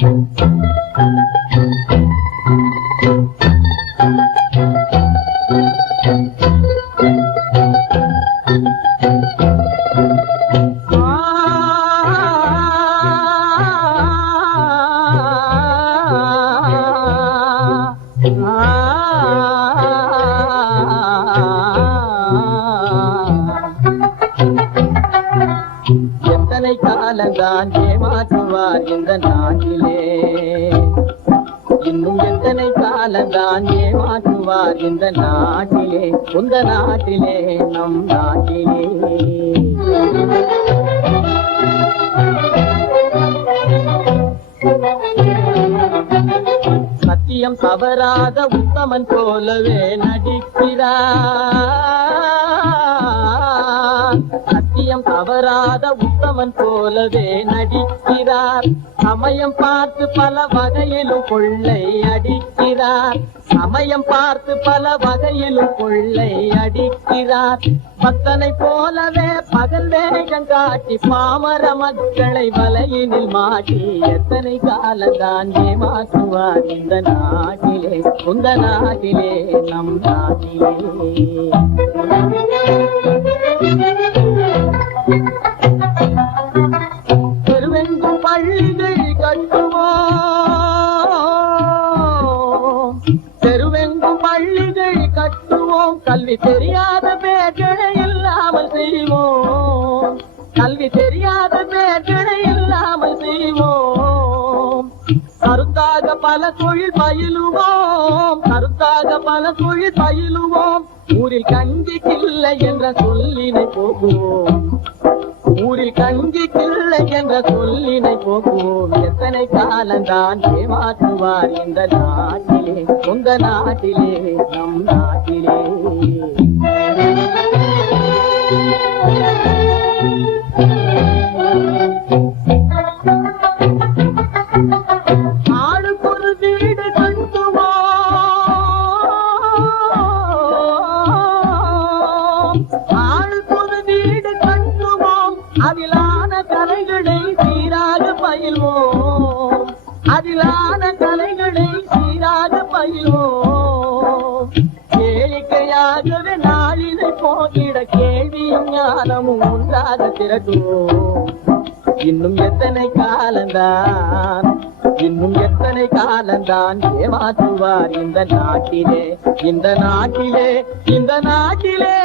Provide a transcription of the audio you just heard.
எத்தனை காலந்தான் ஏமாற்றுவார் இந்த நாட்டிலே, இன்னும் எத்தனை காலந்தான் ஏமாற்றுவார் இந்த நாட்டிலே, உந்த நாட்டிலே நம் நாட்டிலே. சத்தியம் தவறாத உத்தமன் போலவே நடிக்கிறார், சத்தியம் தவறாத உத்தமன் போலவே நடிக்கிறார். சமயம் பார்த்து பல வகையிலும் கொள்ளை அடிக்கிறார், சமயம் பார்த்து பல வகையிலும் கொள்ளை அடிக்கிறார். பக்தனை போலவே பகல் வேகம் காட்டி பாமர மக்களை வலையினில் மாட்டி எத்தனை காலந்தான் ஏமாற்றுவார் இந்த நாட்டிலே, உந்த நாட்டிலே நம் நாட்டிலே. தெருவெங்கும் பள்ளிகள் கட்டுவோம், தெருவெங்கும் பள்ளிகள் கட்டுவோம், கல்வி தெரியாத பேர்களை இல்லாமல் செய்வோம், கல்வி தெரியாத பேர்களை இல்லாமல் செய்வோம். கருத்தாக பல தொழில் பயிலுவோம், கருத்தாக பல தொழில் பயிலுவோம். ஊரில் கஞ்சி கிள்ளை என்ற சொல்லினை போக்குவோம், ஊரில் கஞ்சி கிள்ளை என்ற சொல்லினை போக்குவோம். எத்தனை காலந்தான் ஏமாற்றுவார் இந்த நாட்டிலே, உந்த நாட்டிலே நம் நாட்டிலே. ஆளுக்கொரு வீடு கட்டுவோம், ஆளுக்கொரு வீடு கட்டுவோம். அதிலான கலைகளை சீராக பயில்வோம், அதிலான கலைகளை சீராக பயில்வோம். கேளிக்கையாகவே நாளினை போக்கிட கேள்வியும் ஞானமும் ஒன்றாக திரட்டுவோம். இன்னும் எத்தனை காலந்தான், இன்னும் எத்தனை காலந்தான் ஏமாற்றுவார் இந்த நாட்டிலே, இந்த நாட்டிலே, இந்த நாட்டிலே.